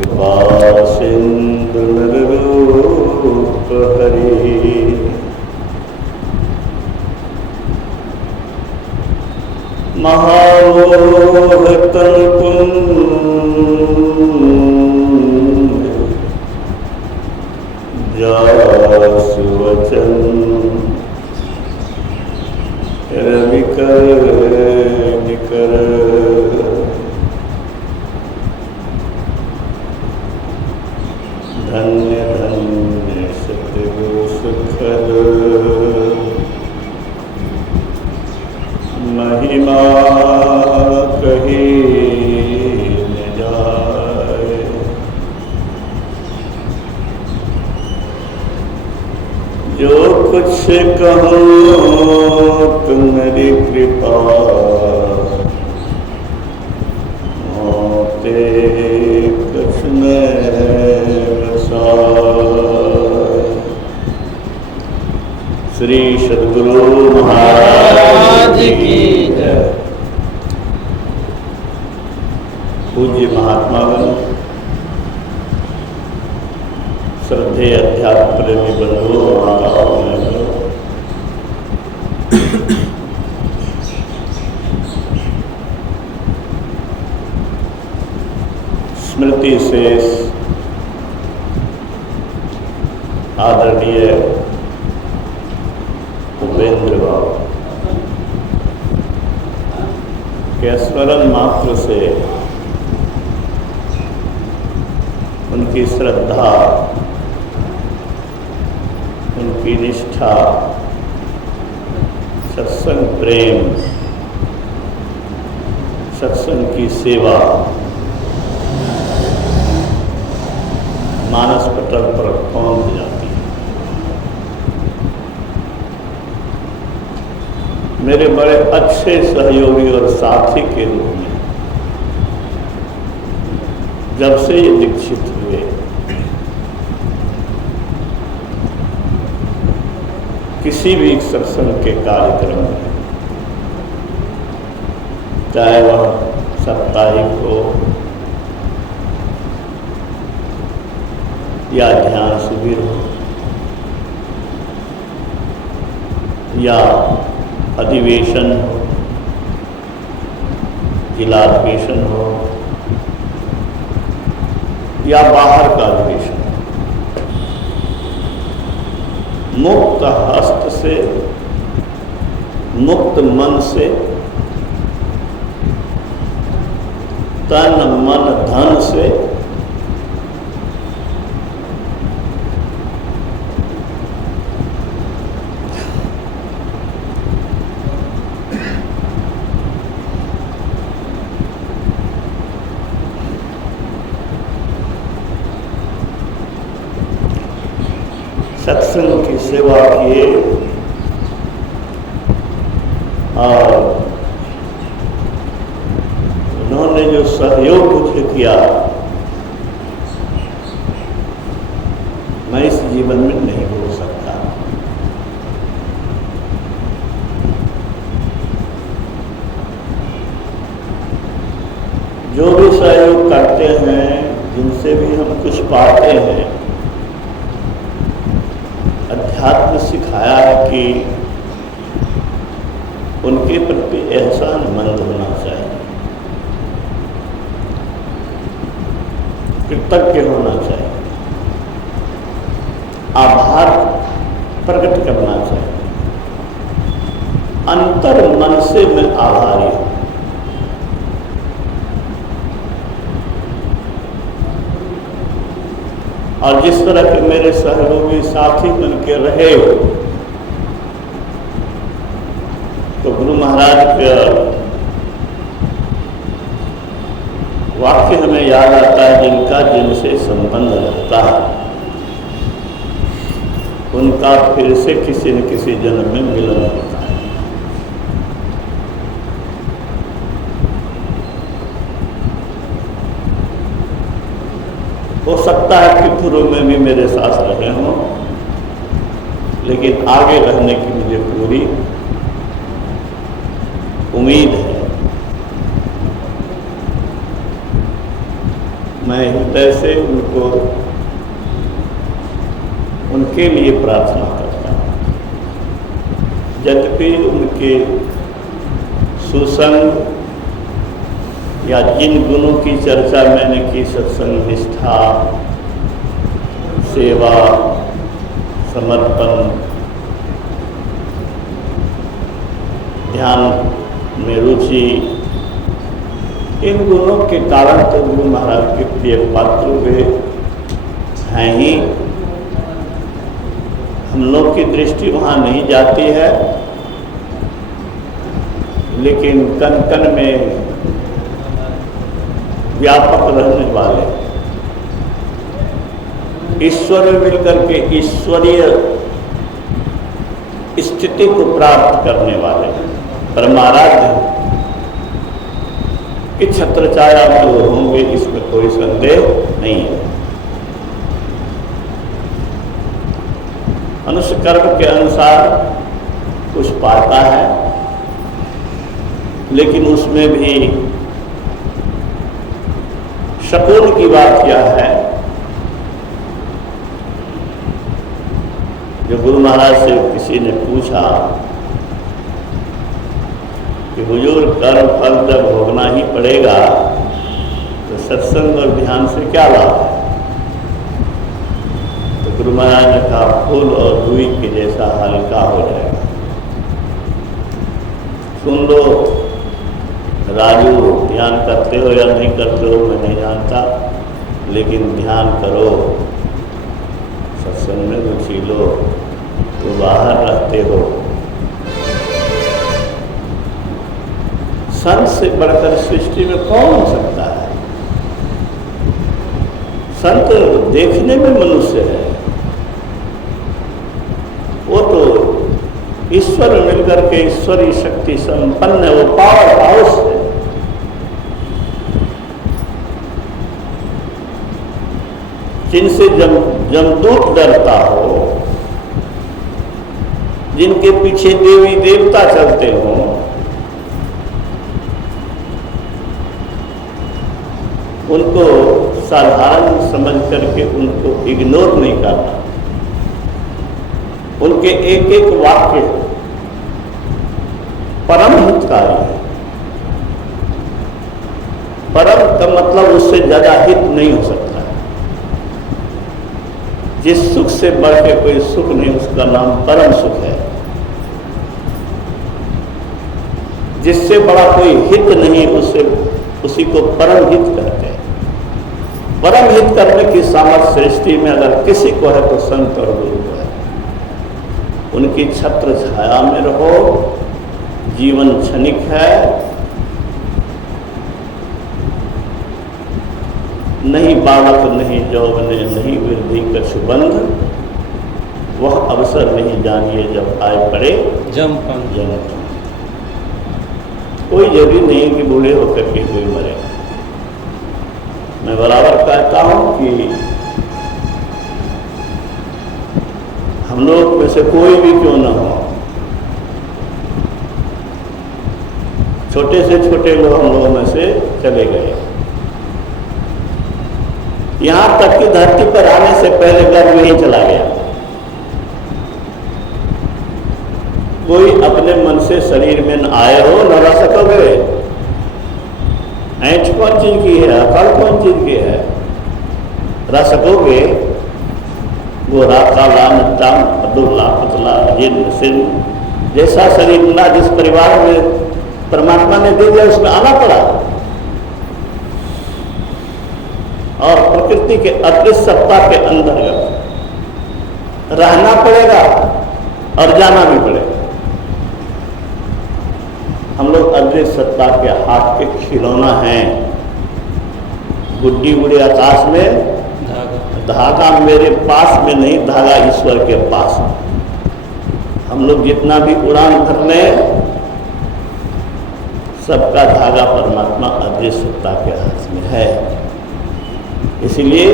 कृपा सिंधु नररूप हरि महामोह तन पुण्य जासु वचन रवि कर निकर धन्य धन्य सतगुरु सुखद महिमा कही न जाए। जो कुछ कहूँ तुम्हारी कृपा मोते कुछ न श्री सद्गुरु महाराज की जय। पूज्य महात्मागण, श्रद्धेय अध्यात्म प्रेमी बंधुओं, माताओं, बहनों, स्मृति शेष आदरणीय उपेंद्र बाबू के स्मरण मात्र से उनकी श्रद्धा, उनकी निष्ठा, सत्संग प्रेम, सत्संग की सेवा मानस पटल पर पहुंच जाती है। मेरे बड़े अच्छे सहयोगी और साथी के रूप में जब से ये दीक्षित हुए, किसी भी सत्संग के कार्यक्रम में, चाहे वह साप्ताहिक हो या ध्यान शिविर हो या अधिवेशन हो, जिला अधिवेशन हो या बाहर का अधिवेशन, मुक्त हस्त से, मुक्त मन से, तन मन धन से सत्संग की सेवा किए और उन्होंने जो सहयोग मुझे किया, मैं इस जीवन में नहीं भूल सकता। जो भी सहयोग करते हैं, जिनसे भी हम कुछ पाते हैं, अध्यात्म सिखाया है कि उनके प्रति एहसानमंद होना चाहिए, कृतज्ञ होना चाहिए, आभार प्रकट करना चाहिए। अंतर मन से मैं आभारी हूं। और जिस तरह के मेरे सहयोगी साथी बन के रहे हो, तो गुरु महाराज का वाक्य हमें याद आता है, जिनका जिनसे संबंध रहता है उनका फिर से किसी न किसी जन्म में मिलन होता है। हो सकता है कि पूर्व में भी मेरे साथ रहे हों, लेकिन आगे रहने की मुझे पूरी उम्मीद है। मैं हृदय से उनके लिए प्रार्थना करता हूँ। यद्यपि उनके सुसंग या जिन गुणों की चर्चा मैंने की, सत्संग, निष्ठा, सेवा, समर्पण, ध्यान में रुचि, इन गुणों के कारण तो गुरु महाराज के प्रिय पात्र हुए हैं ही। हम लोग की दृष्टि वहाँ नहीं जाती है, लेकिन कण कण में व्यापक रहने वाले, ईश्वर में मिलकर के ईश्वरीय स्थिति को प्राप्त करने वाले परमाराध्य कि छत्र छाया में वो होंगे, इसमें कोई संदेह नहीं है। मनुष्य कर्म के अनुसार कुछ पाता है, लेकिन उसमें भी शकून की बात क्या है, जो गुरु महाराज से किसी ने पूछा कि हुजूर कर्म फल जब भोगना ही पड़ेगा तो सत्संग और ध्यान से क्या लाभ है? तो गुरु महाराज ने कहा फूल और रुई के जैसा हल्का हो जाएगा। सुन लो राजू, ध्यान करते हो या नहीं करते हो मैं नहीं जानता, लेकिन ध्यान करो, सत्संग में रुचि लो, तो बाहर रहते हो। संत से बढ़कर सृष्टि में कौन हो सकता है? संत देखने में मनुष्य है, वो तो ईश्वर मिलकर के ईश्वरीय शक्ति संपन्न है, वो पावर हाउस है। जिनसे जमदूत डरता हो, जिनके पीछे देवी देवता चलते हो, उनको साधारण समझ करके उनको इग्नोर नहीं करना। उनके एक एक वाक्य परम हितकारी है। परम का मतलब उससे ज्यादा हित नहीं हो सकता है। जिस सुख से बढ़ के कोई सुख नहीं, उसका नाम परम सुख है। जिससे बड़ा कोई हित नहीं, उसी को परम हित कहते हैं। परम हित करने की सामर्थ्य सृष्टि में अगर किसी को है तो संत और गुरु को है। उनकी छत्र छाया में रहो। जीवन क्षणिक है, नहीं बालक नहीं यौवने नहीं वृद्धि का सुबंध, वह अवसर नहीं जानिए जब आए पड़े जम। कोई जरूरी नहीं कि बूढ़े होकर के कोई मरे। मैं बराबर कहता हूं कि हम लोग में से कोई भी क्यों ना हो, छोटे से छोटे लोग हम लोगों में से चले गए। यहां तक कि धरती पर आने से पहले गर्भ में ही चला गया। कोई अपने मन से शरीर में न आए हो, न रह सकोगे। ऐंठ कौन चीज की है, अकल कौन चीज की है? रह सकोगे? गोरा काला नट्टा अब्दुल्ला पतला जिन सिन जैसा शरीर मिला, जिस परिवार में परमात्मा ने दे दिया उसमें आना पड़ा। और प्रकृति के अदृश्य सत्ता के अंतर्गत रहना पड़ेगा और जाना भी पड़ेगा। हम लोग अदृश्य सत्ता के हाथ के खिलौना हैं। गुड्डी उड़े आकाश में, धागा मेरे पास में नहीं, धागा ईश्वर के पास में। हम लोग जितना भी उड़ान भर लें, सबका धागा परमात्मा अदृश्य सत्ता के हाथ में है। इसलिए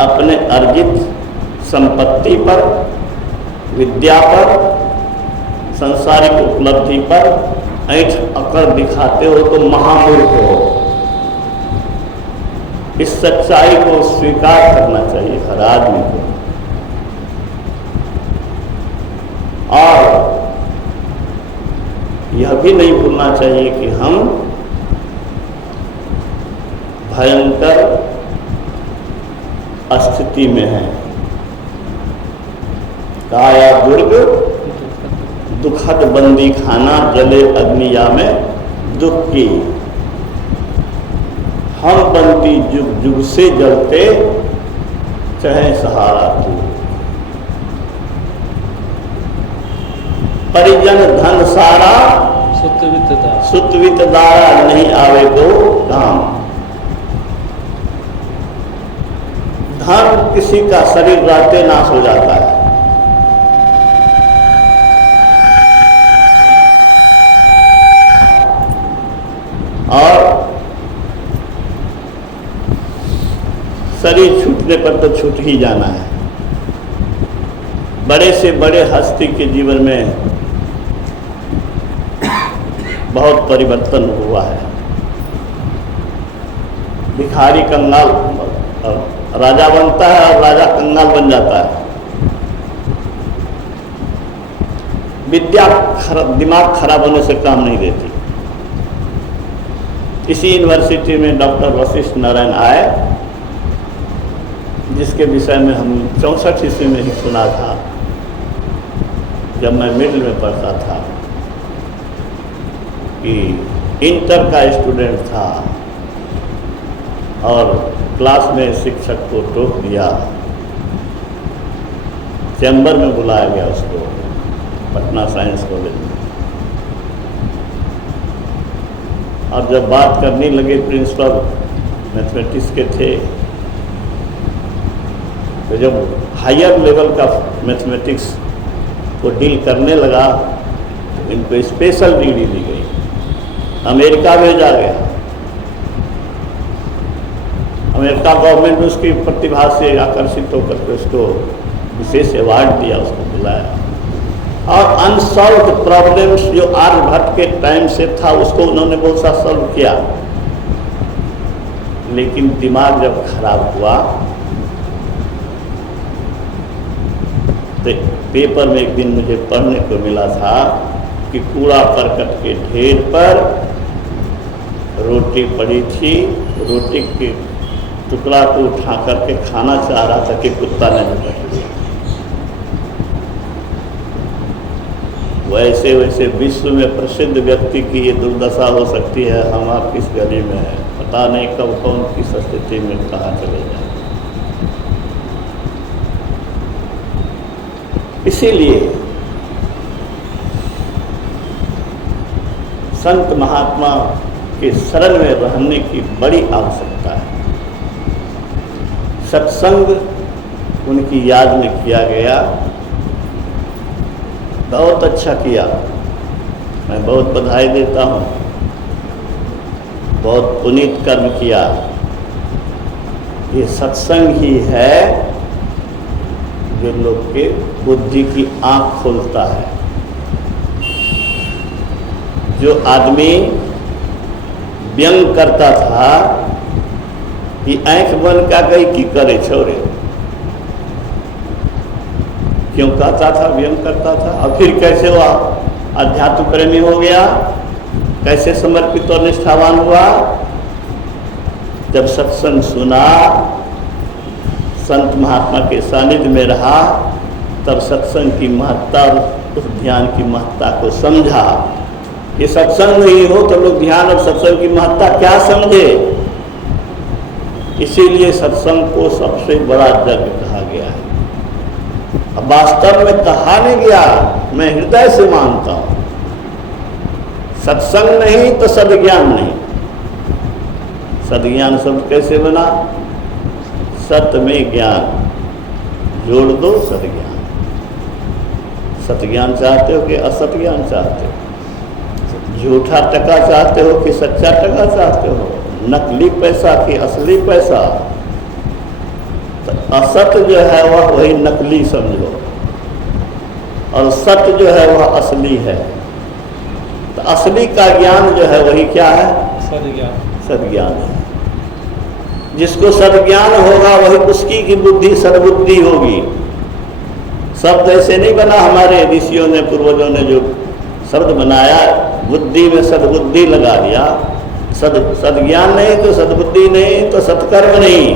अपने अर्जित संपत्ति पर, विद्या पर, संसारिक उपलब्धि पर ऐंठ अकड़ दिखाते हो तो महामूर्ख हो। इस सच्चाई को स्वीकार करना चाहिए हर आदमी को। और यह भी नहीं भूलना चाहिए कि हम भयंकर स्थिति में हैं। काया दुर्ग दुखद बंदी खाना, जले अग्निया में दुख की। हम बंदी जुग जुग से जलते, चाहे सहारा तू। परिजन धन सारा, सुतवित दारा, नहीं आवे को काम। धन किसी का शरीर राते नाश हो जाता है, और शरीर छूटने पर तो छूट ही जाना है। बड़े से बड़े हस्ती के जीवन में बहुत परिवर्तन हुआ है। भिखारी कंगाल राजा बनता है और राजा कंगाल बन जाता है। विद्या दिमाग खराब होने से काम नहीं देती। इसी यूनिवर्सिटी में डॉक्टर वशिष्ठ नारायण आए, जिसके विषय में हम 64 ईस्वी में ही सुना था, जब मैं मिडिल में पढ़ता था, कि इंटर का स्टूडेंट था और क्लास में शिक्षक को टोक दिया। चैम्बर में बुलाया गया उसको, पटना साइंस कॉलेज में, और जब बात करने लगे, प्रिंसिपल मैथमेटिक्स के थे, तो जब हायर लेवल का मैथमेटिक्स को डील करने लगा तो इनको स्पेशल डिग्री दी गई, अमेरिका भेजा गया। अमेरिका गवर्नमेंट ने उसकी प्रतिभा से आकर्षित होकर के उसको विशेष अवार्ड दिया, उसको बुलाया। और अनसॉल्व्ड प्रॉब्लम्स जो आर्यभट्ट के टाइम से था, उसको उन्होंने बहुत सा सॉल्व किया। लेकिन दिमाग जब खराब हुआ तो पेपर में एक दिन मुझे पढ़ने को मिला था कि कूड़ा करकट के ढेर पर रोटी पड़ी थी, रोटी के टुकड़ा को उठा करके खाना चाह रहा था कि कुत्ता ने पकड़ लिया। वैसे वैसे विश्व में प्रसिद्ध व्यक्ति की ये दुर्दशा हो सकती है। हम आप किस गली में हैं, पता नहीं कब कौन किस स्थिति में कहाँ चले जाए। इसीलिए संत महात्मा के शरण में रहने की बड़ी आवश्यकता है। सत्संग उनकी याद में किया गया, बहुत अच्छा किया, मैं बहुत बधाई देता हूँ। बहुत पुनीत कर्म किया। ये सत्संग ही है जो लोग के बुद्धि की आँख खोलता है। जो आदमी व्यंग करता था कि आँख बंद का गई की करे छोरे, क्यों कहता था, व्यंग करता था। और फिर कैसे हुआ अध्यात्म प्रेमी हो गया, कैसे समर्पित और निष्ठावान हुआ? जब सत्संग सुना, संत महात्मा के सानिध्य में रहा, तब सत्संग की महत्ता, उस ध्यान की महत्ता को समझा। ये सत्संग नहीं हो तो लोग ध्यान और सत्संग की महत्ता क्या समझे? इसीलिए सत्संग को सबसे बड़ा यज्ञ कहा गया है। अब वास्तव में कहा नहीं गया, मैं हृदय से मानता हूँ, सत्संग नहीं तो सद्ज्ञान नहीं। सद्ज्ञान शब्द कैसे बना? सत में ज्ञान जोड़ दो, सद्ज्ञान। सत्ज्ञान चाहते हो कि असत ज्ञान चाहते हो? झूठा टका चाहते हो कि सच्चा टका चाहते हो? नकली पैसा कि असली पैसा? तो असत जो है वह वही नकली समझो, और सत्य जो है वह असली है। तो असली का ज्ञान जो है वही क्या है? सद्ज्ञान। सद्ज्ञान है। जिसको सद्ज्ञान होगा वही उसकी की बुद्धि सद्बुद्धि होगी। शब्द ऐसे नहीं बना, हमारे ऋषियों ने पूर्वजों ने जो शब्द बनाया, बुद्धि में सद्बुद्धि लगा दिया। सद्ज्ञान नहीं तो सद्बुद्धि नहीं तो सत्कर्म नहीं,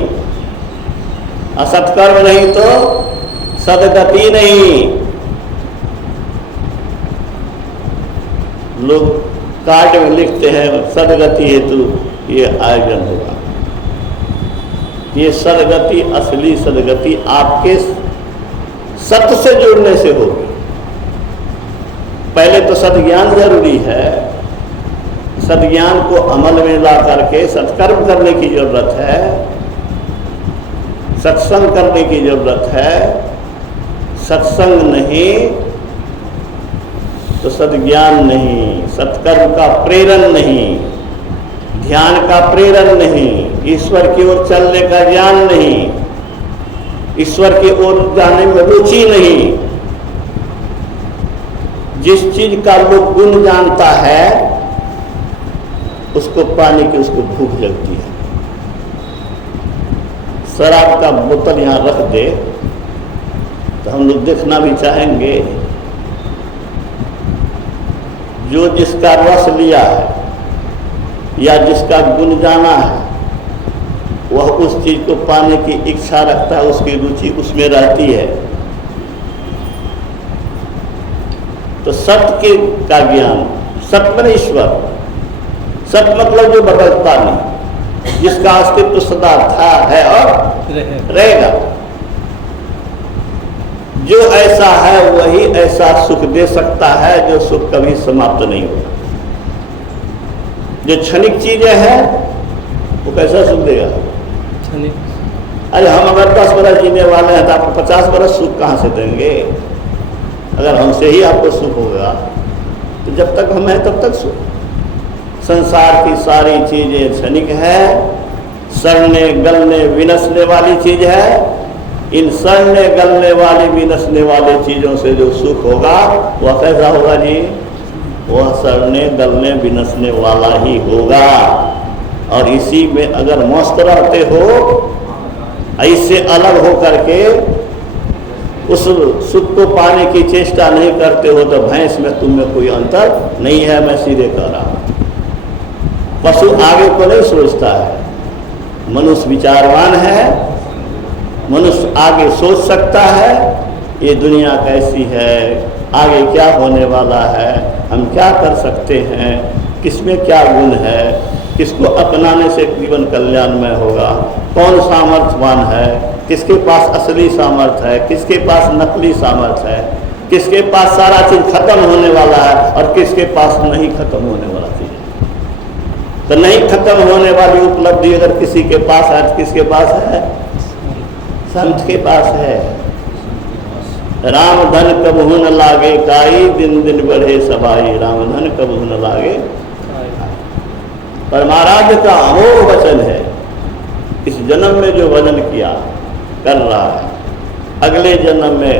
असत्कर्म नहीं तो सदगति नहीं। लोग कार्ड में लिखते हैं सदगति हेतु ये आयोजन होगा। ये सदगति, असली सदगति आपके सत्य से जुड़ने से होगी। पहले तो सद्ज्ञान जरूरी है, सद्ज्ञान को अमल में ला करके सत्कर्म करने की जरूरत है, सत्संग करने की जरूरत है। सत्संग नहीं तो सद्ज्ञान नहीं, सत्कर्म का प्रेरण नहीं, ध्यान का प्रेरण नहीं, ईश्वर की ओर चलने का ज्ञान नहीं, ईश्वर की ओर जाने में रुचि नहीं। जिस चीज का लोग गुण जानता है उसको पाने की उसको भूख लगती है। शराब का बोतल यहां रख दे तो हम लोग देखना भी चाहेंगे। जो जिसका रस लिया है या जिसका गुण जाना है वह उस चीज को पाने की इच्छा रखता है, उसकी रुचि उसमें रहती है। तो सत्य का ज्ञान, सत्य में ईश्वर, सत्य मतलब जो बदलता नहीं, जिसका अस्तित्व सदा था, है और रहेगा। जो ऐसा है वही ऐसा सुख दे सकता है जो सुख कभी समाप्त नहीं होगा। जो क्षणिक चीजें हैं वो कैसा सुख देगा? अरे हम अगर 10 बरस जीने वाले हैं तो आपको 50 बरस सुख कहाँ से देंगे? अगर हमसे ही आपको सुख होगा तो जब तक हम हैं तब तक सुख। संसार की सारी चीजें क्षणिक है, सड़ने गलने विनसने वाली चीज है। इन सड़ने गलने वाली विनसने वाली चीजों से जो सुख होगा वह कैसा होगा जी? वह सड़ने गलने विनसने वाला ही होगा। और इसी में अगर मस्त रहते हो, इससे अलग हो करके उस सुख को पाने की चेष्टा नहीं करते हो तो भैंस में तुम में कोई अंतर नहीं है। मैं सीधे कह रहा हूं। पशु आगे को नहीं सोचता है, मनुष्य विचारवान है, मनुष्य आगे सोच सकता है ये दुनिया कैसी है, आगे क्या होने वाला है, हम क्या कर सकते हैं, किसमें क्या गुण है, किसको अपनाने से जीवन कल्याणमय होगा, कौन सामर्थ्यवान है, किसके पास असली सामर्थ्य है, किसके पास नकली सामर्थ्य है, किसके पास सारा चीज खत्म होने वाला है और किसके पास नहीं खत्म होने वाला चीज है। तो नहीं खत्म होने वाली उपलब्धि अगर किसी के पास है तो किसके पास है? संत के पास है। राम धन कबहू न लागे काई, दिन दिन बढ़े सबाई। राम धन कबहू न लागे। पर महाराज का अमोघ वचन है, इस जन्म में जो भजन किया कर रहा है, अगले जन्म में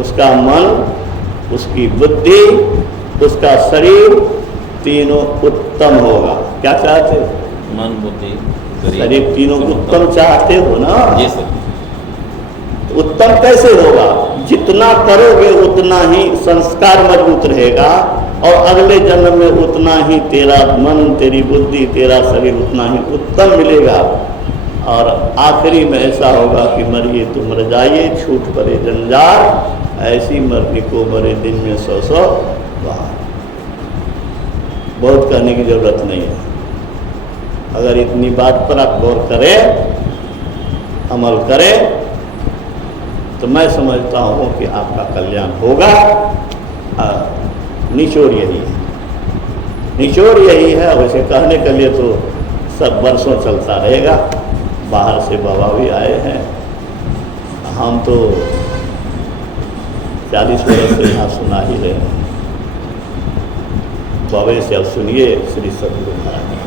उसका मन, उसकी बुद्धि, उसका शरीर तीनों उत्तम होगा। क्या चाहते हो? मन बुद्धि शरीर तीनों उत्तम चाहते हो ना? जी सर। उत्तम कैसे होगा? जितना करोगे उतना ही संस्कार मजबूत रहेगा और अगले जन्म में उतना ही तेरा मन, तेरी बुद्धि, तेरा शरीर उतना ही उत्तम मिलेगा। और आखिरी में ऐसा होगा कि मरिए तो मर जाइए, छूट पड़े जंजार, ऐसी मरने को मरे दिन में 100 बार। बहुत कहने की जरूरत नहीं है। अगर इतनी बात पर आप गौर करें, अमल करें, तो मैं समझता हूँ कि आपका कल्याण होगा। निचोड़ यही है, निचोड़ यही है। वैसे कहने के लिए तो सब वर्षों चलता रहेगा। बाहर से बाबा भी आए हैं, हम तो 40 वर्ष से यहाँ सुना ही रहे हैं। बाबे से अब सुनिए श्री सतगुरु महाराज।